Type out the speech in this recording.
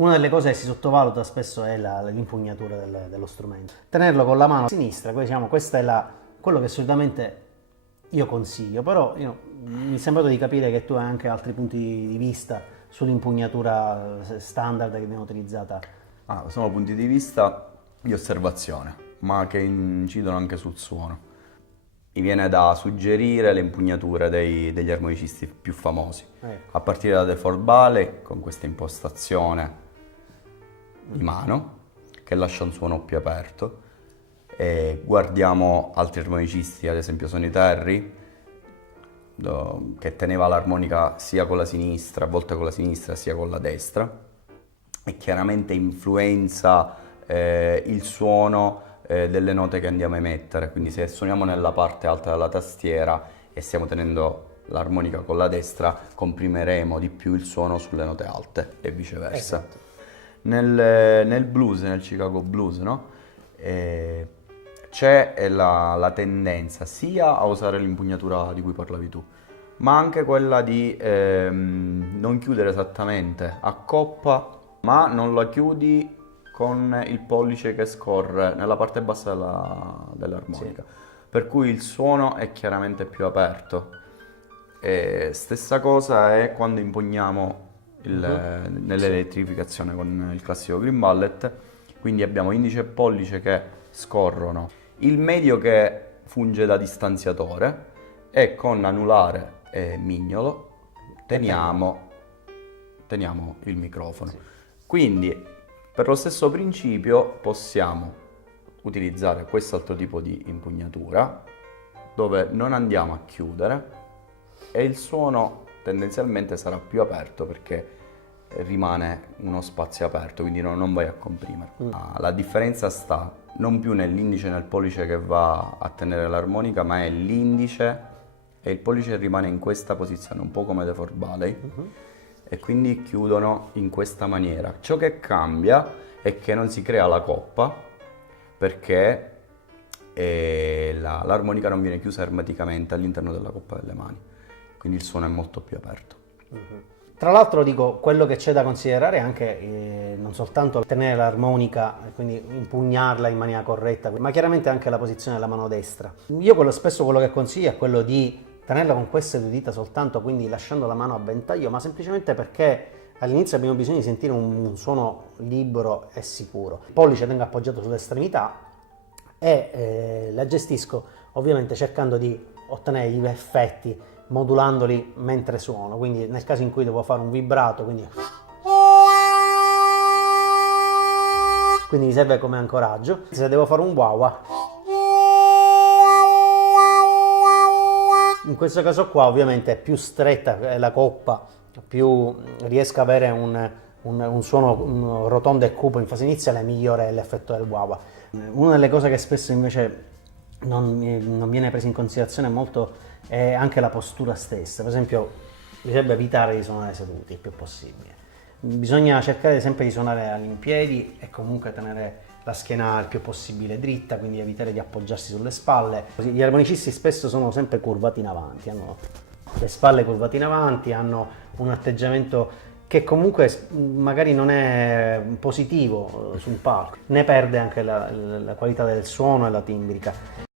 Una delle cose che si sottovaluta spesso è l'impugnatura dello strumento. Tenerlo con la mano sinistra, diciamo, questo è quello che solitamente io consiglio, però mi è sembrato di capire che tu hai anche altri punti di vista sull'impugnatura standard che viene utilizzata. Sono punti di vista di osservazione, ma che incidono anche sul suono. Mi viene da suggerire le impugnature degli armonicisti più famosi, a partire da Default Valley, con questa impostazione di mano, che lascia un suono più aperto. E guardiamo altri armonicisti, ad esempio Sonny Terry, che teneva l'armonica sia con la sinistra, a volte con la sinistra, sia con la destra, e chiaramente influenza il suono delle note che andiamo a emettere. Quindi se suoniamo nella parte alta della tastiera e stiamo tenendo l'armonica con la destra, comprimeremo di più il suono sulle note alte e viceversa. Esatto. Nel blues, nel Chicago Blues, no? C'è la tendenza sia a usare l'impugnatura di cui parlavi tu, ma anche quella di non chiudere esattamente a coppa, ma non la chiudi con il pollice che scorre nella parte bassa dell'armonica, sì. Per cui il suono è chiaramente più aperto. E stessa cosa è quando impugniamo nell'elettrificazione con il classico Green Ballet, quindi abbiamo indice e pollice che scorrono, il medio che funge da distanziatore, e con anulare e mignolo teniamo il microfono. Sì. Quindi per lo stesso principio possiamo utilizzare quest'altro tipo di impugnatura dove non andiamo a chiudere e il suono tendenzialmente sarà più aperto perché rimane uno spazio aperto, quindi non vai a comprimere. La differenza sta non più nell'indice e nel pollice che va a tenere l'armonica, ma è l'indice e il pollice rimane in questa posizione, un po' come Default Valley, e quindi chiudono in questa maniera. Ciò che cambia è che non si crea la coppa, perché l'armonica non viene chiusa ermeticamente all'interno della coppa delle mani, quindi il suono è molto più aperto. Tra l'altro dico, quello che c'è da considerare è anche non soltanto tenere l'armonica, quindi impugnarla in maniera corretta, ma chiaramente anche la posizione della mano destra. Io spesso quello che consiglio è quello di tenerla con queste due dita soltanto, quindi lasciando la mano a ventaglio, ma semplicemente perché all'inizio abbiamo bisogno di sentire un suono libero e sicuro. Il pollice tengo appoggiato sull'estremità e la gestisco ovviamente cercando di ottenere gli effetti modulandoli mentre suono, quindi nel caso in cui devo fare un vibrato, quindi mi serve come ancoraggio. Se devo fare un wah-wah, in questo caso qua ovviamente è più stretta la coppa, più riesco ad avere un suono rotondo e cupo in fase iniziale, migliore è l'effetto del wah-wah. Una delle cose che spesso invece non viene presa in considerazione molto è anche la postura stessa. Per esempio, bisogna evitare di suonare seduti il più possibile. Bisogna cercare sempre di suonare all'impiedi e comunque tenere la schiena il più possibile dritta, quindi evitare di appoggiarsi sulle spalle. Gli armonicisti spesso sono sempre curvati in avanti, hanno le spalle curvate in avanti, hanno un atteggiamento che comunque magari non è positivo sul palco, ne perde anche la qualità del suono e la timbrica.